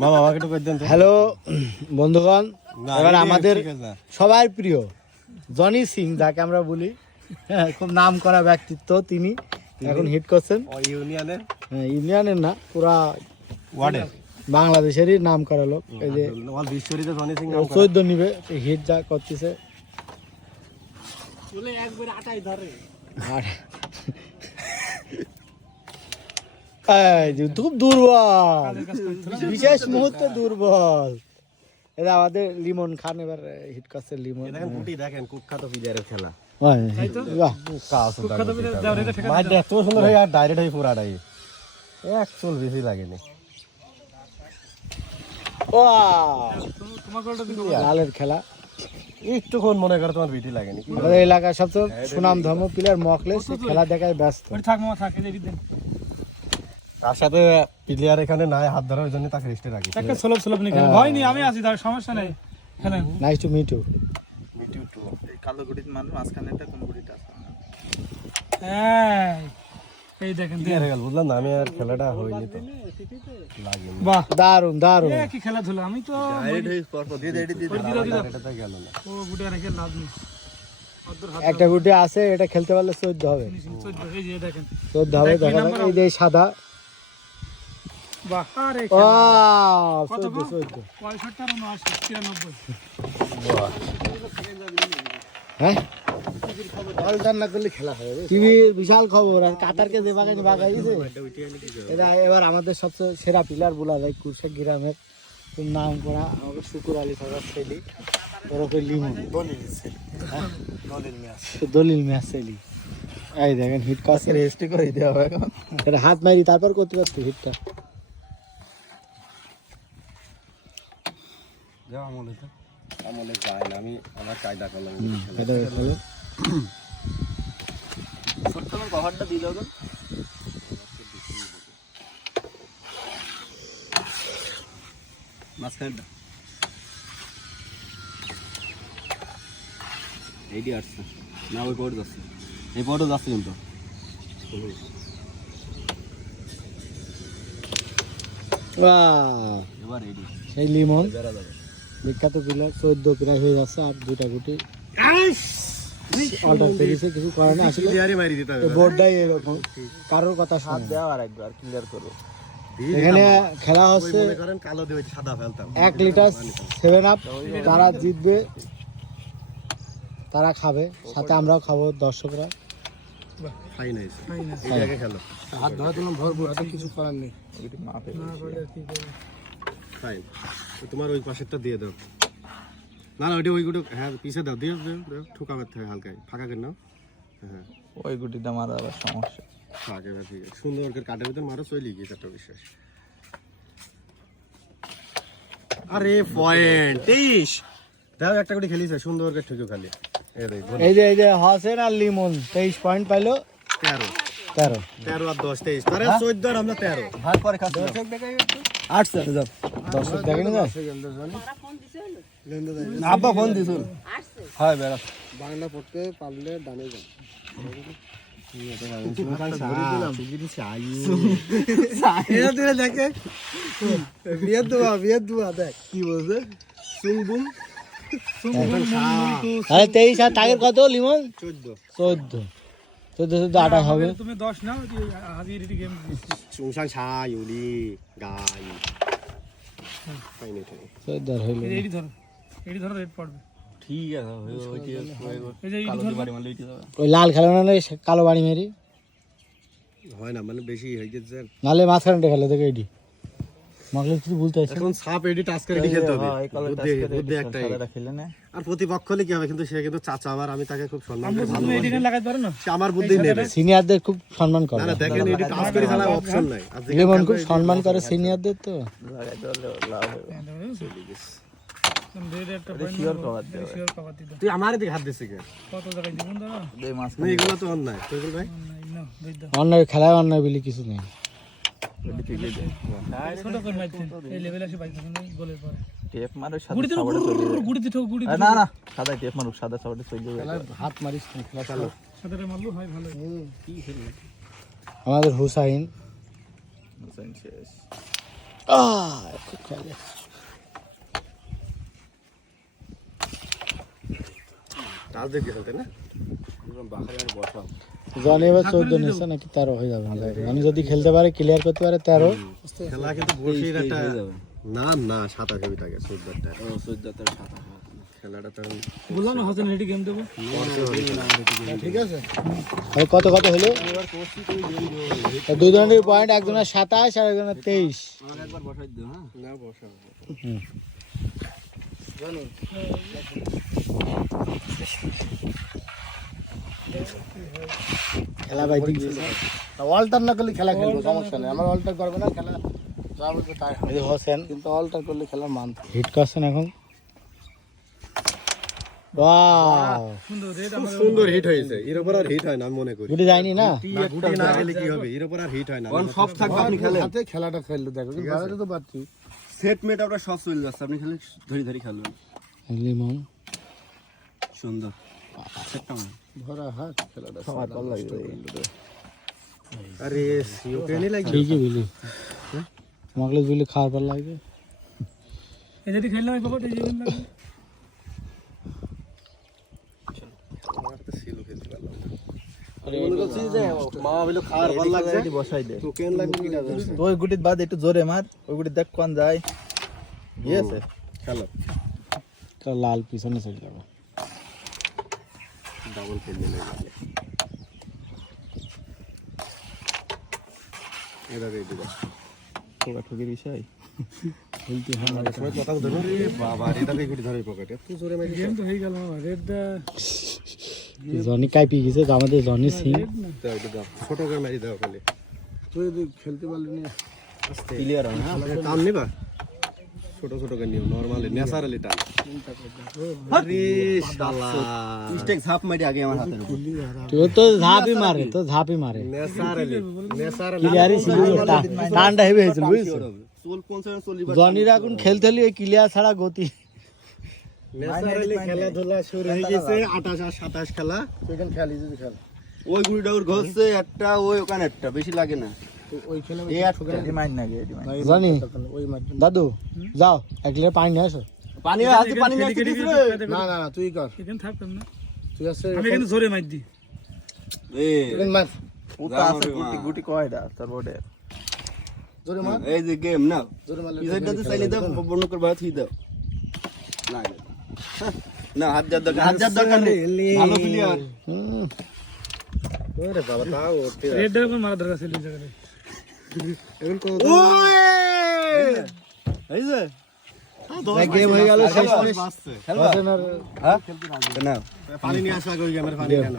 মামা আমাকে একটু করে দেন। হ্যালো বন্ধুগণ, এবার আমাদের সবার প্রিয় জনি সিং, যাকে আমরা বলি, হ্যাঁ, খুব নাম করা ব্যক্তিত্ব, তিনি এখন হিট করছেন ইউনিয়নের, হ্যাঁ, ইউনিয়নের না, পুরা ওয়ার্ডের, বাংলাদেশেরই নাম করা লোক। এই যে অল বিশ্বরিতে জনি সিং 14 নিবে, হিট যা করতেছে খুব দুর্বল, বিশেষ মুহূর্তে দুর্বল। এটা আমাদের লিমন খান এবার হিট করছে। লিমন দেখেন কুটি, দেখেন কুখ্যাত প্লেয়ারের খেলা। এত সুন্দর হয় আর ডাইরেক্ট হয় পুরাটাই, এক চুল বেশি লাগেনি। লালের খেলা একটুক্ষণ মনে করো তোমার বিটি লাগেনি। আমাদের এলাকার সবচেয়ে সুনাম ধর্ম প্লেয়ার মকলেশ, সে খেলা দেখায় ব্যস্ত। তার সাথে প্লেয়ার এখানে নাই, হাত ধরা, ওই জন্য তাকে রেস্টে রাখি। আমি আছি, তার সমস্যা নেই। Nice to meet you. কালো গুড়ির মানুষ মাঝখানেটা কোন গুড়িটা আছে? এই দেখেন বুঝলাম না, আমি আর খেলাটা হয়নি তো লাগেনি। বাহ, দারুন দারুন। কি খেলাধুলা! আমি তো এটা গেল না। ও গুটে রেখে লাভ নেই। একটা গুটি আছে, এটা খেলতে পারলে 14 হবে। এই যে দেখেন, 14 হবে, দেখা যাক। এই যে সাদা, বাহ, আরে ওয়াও, কত 14 গো? 65 আর 79 হ্যাঁ, অল্টার না করলে খেলা হবে। টিভির বিশাল খবর, আর কাতারকে যে বাগানে বাগাইছে, এটা এবার আমাদের সবচেয়ে সেরা প্লেয়ার বলা যায় কুরশেক গ্রামের, খুব নাম করা আমাদের শুকুর আলী সরকার ছেলি, ওরকম লিমন দলিল ম্যাচ ছেলি। এই দেখেন হিট কাছে রেস্ট করে দিতে হবে এখন। এটা হাত মারি তারপর করতে পারতো হিটটা। আমলে যায় না, আমি আমার কায়দা করলাম। এটা খেলে ছোট্ট করে কভারটা দিয়ে দাও তো। মাঝখানটা এইটি আসছে না, ওই পরে যাচ্ছে, এই পরে যাচ্ছে কিন্তু। ওয়াও, এবার এইটি সেই লিমন বেড়া যাবে। বিখ্যাত প্লেয়ার, 14 প্রায় হয়ে যাচ্ছে, আর দুটা গুটি অল্টার পেরেছে, কিছু করে না। আসলে প্লেয়ারই মারি দিতে হবে। বোর্ডটাই এরকম, কারোর কথা শোনে না। দেওয়া আর একবার ক্লিয়ার করো। এখানে খেলা হচ্ছে মনে করেন কালো দিয়ে সাদা ফেলতাম। 1 লিটার 7 আপ, যারা জিতবে তারা খাবে, সাথে আমরাও খাবো, দর্শকরা। ফাইন হয়েছে, এইটাকে খেলো। হাত ধরা দিলাম ভরপুর, হাতে কিছু করার নেই। ফাইন, তোমার ওই পাশেরটা দিয়ে দাও। না না, ওইটা ওইগুলো, হ্যাঁ পিছে দাও, দিয়ে দাও, ঠোকা করতে হয় হালকা, ফাঁকা করে নাও। হ্যাঁ ওই গুটিটা মারা আবার সমস্যা। ফাঁকা, ঠিক আছে, সুন্দর করে কাটের ভিতর মারো, চলে গিয়ে একটা বিশ্বাস। আরে পয়েন্ট 23 দাও, একটা করে খেলিছে সুন্দর করে ঠুকে খালি। এই যে হাসেন আর লিমন 23 পয়েন্ট পাইলো। 13 13 13 আর 10 23, তারে 14 আর আমরা 13 ভাগ করে খাচ্ছি। 8 যাও, দর্শক দেখেন না। আব্বা ফোন দিছিল। হ্যাঁ বেড়া বাংলা পড়তে পারলে ডানে যান। কি বলছে? সুমবুম আরে 23 আর টাগের কত লিমন? 14 14 28 হবে। তুমি 10 নাও, হাজির গেম 중상 4 요리 গাই ফাইনাল 14 হইলো। এডি ধরো, এডি ধরো, রেড পড়বে। ঠিক আছে ওইটি এই যে কালো বাড়ি মারলে ওইটি যাবে। ওই লাল খেলো না, কালো বাড়ি মেরি, হয় না, মানে বেশি হয়ে গেছে। নালে মাঝখানটা খেলে দেখো এডি মাগলে কিছু বলতে আছে। এখন সাপ এডি টাচ করে এডি খেলতে হবে, এই কালো টাচ করে বুদ্ধি একটাই। সাদাটা খেলে না। আর প্রতিপক্ষ হলে কি হবে, কিন্তু সে কিন্তু চাচা আমার, আমি তাকে খুব সম্মান আমরা করি, তুমি এডি ভালোবাসি। লাগাতে পারো না? সে আমার বুদ্ধি নেবে। সিনিয়রদের খুব সম্মান করে, না না, দেখেন এডি টাচ করে খেলার অপশন নাই। আর যেখানে লিমন খুব খেলবে, সম্মান করে সিনিয়রদের। তো লাগাইতে পারলে লাভ হবে। রেড একটা এটা শিওর কভার দেবে। শিওর কভার দিতে তুই আমার দিকে হাত দিছিস কে? কত জায়গায় জীবন দাও এই মাছ না, এগুলো তো অন্যায় তুই ভাই। না, দুই দাও অন্যায় খেলায় অন্যায় বলে কিছু নেই। ওইটি তুলে দে। ছোট করে মারতেন, এই লেভেলে এসে বাইতে না গোলের পরে টেপ মারো সাদা গুড়িতে সাবাড়ে চলে যাবে। গুড়িতে ঠোক, গুড়িতে না না সাদা টেপ মারো, সাদা সাবাড়ে চলে যাবে। হাত মারিস না, খেলা চালু। সাথে মারলো হয় ভালো। আমাদের হুসাইন শেষ। খুব খেলে। টাচ দেখে খেলতে না জনি এবার 14 নিচ্ছে নাকি 13 হয়ে যাবে জনি যদি খেলতে পারে ক্লিয়ার করতে পারে 13 খেলা কিন্তু বসির একটা হয়ে যাবে। না না 27 হবে তাকে 14টা ও 14 সাতা খেলাটা তো বললাম না হাসান হেডি গেম দেবো ঠিক আছে আর কত কত হলো দুজনের পয়েন্ট একজনের 27 আর একজনের 23 আমার একবার বসাই দিও হ্যাঁ না বসা খেলা ভাই ঠিক অল্টার না করলে খেলা খেলবো সমস্যা নেই আমার অল্টার করবে না খেলা যা বলবে তাই হবে হোসেন কিন্তু অল্টার করলে খেলার মান হিট করছেন এখন ওয়াও সুন্দর রেড খুব সুন্দর হিট হয়েছে এর উপর আর হিট হয় না আমি মনে করি গুটি যায়নি না না গুটি না গেলে কি হবে এর উপর আর হিট হয় না কোন সব থাকবে আপনি খেলেন হাতে খেলাটা খেললো দেখো বাইরে তো পাচ্ছি সেট মেট আপনার সব চলে যাচ্ছে আপনি খালি ধরে ধরে খেলবেন লিমন সুন্দর সেটটা ভরা হাত খেলাটা সবার ভালো লাগে আরে ইউক্রেনই লাগবে ঠিকই বলি তোমাকে বলি খাওয়ার পর লাগবে এই যদি খেললাম এই পকেটে জীবন লাগবে আমার তো সিলো খেলতে পারলাম না মনে করছি যে মা বলে খাওয়ার ভালো লাগছে বসাই দে ইউক্রেন লাগবে কিনা জানিস তো ওই গুটির বাদ একটু জোরে মার ওই গুটি দেখ কোন যায় গিয়েছে খেলো তো লাল পিছনে চলে যাবে ডাবল খেললে লাগবে এটা রেডি দাও ঠোকা ঠুকির বিষয় খেলতে হয় না সবাই কথা ধরো রে বাবা এটা দেখি গুটি ধরে পকেটে এত জোরে মারি গেম তো হয়ে গেল রেড দা জনি কাইপি গেছে তো আমাদের জনি সিং দাও এটা দাও ছোট করে মারি দাও খালি তুই যদি খেলতে পারলি না ক্লিয়ার হয় না টান নিবা ছোট ছোট করে নিও নরমালি ন্যাচারালি টান আরে শালা মিস্টেক ঝাপ মারি আগে আমার হাতের উপর তুই তো ঝাপি মারে তো ঝাপি মারে ন্যাচারালি ক্লিয়ারই ছিল টানটা হেভি হয়েছিল বুঝছো চুল 55 চল্লিশ জনির এখন খেলতে হলে ক্লিয়ার ছাড়া গতি ন্যাচারালি খেলাধুলা শুরু হয়ে গেছে 28 আর 27 খেলা সেখানে খেলি যদি খেল ওই গুড়িটা ওর ঘষছে একটা ওই ওখানে একটা বেশি লাগে না ওই খেলে এই একটা এটি মাইন না গে এটি মাইন জানি দাদু যাও এক লিটার পানি নিয়ে আসো পানি আছে পানি নিয়ে আসতে দিস রে না না না তুই কর এখানে থাকতাম না তুই আছে আমি এখানে জোরে মার দিই মার ওটা আছে গুটি গুটি কয়টা তোর বডে জোরে মার এই যে গেম না জোরে মারলে পিছাইটাতে চাইলে দাও বর্ণ করে বাদ হই দাও না না হাত দরকার নেই ভালো প্লেয়ার ওরে বাবা তাও ওঠে রেড দা মারা দরকার ছিল এই জায়গায় এখন কত এই যে গেম হয়ে গেল শেষ বাসছে খেলবা হোসেন আর হ্যাঁ না পানি নিয়ে আসা ওই গেমের পানি কেন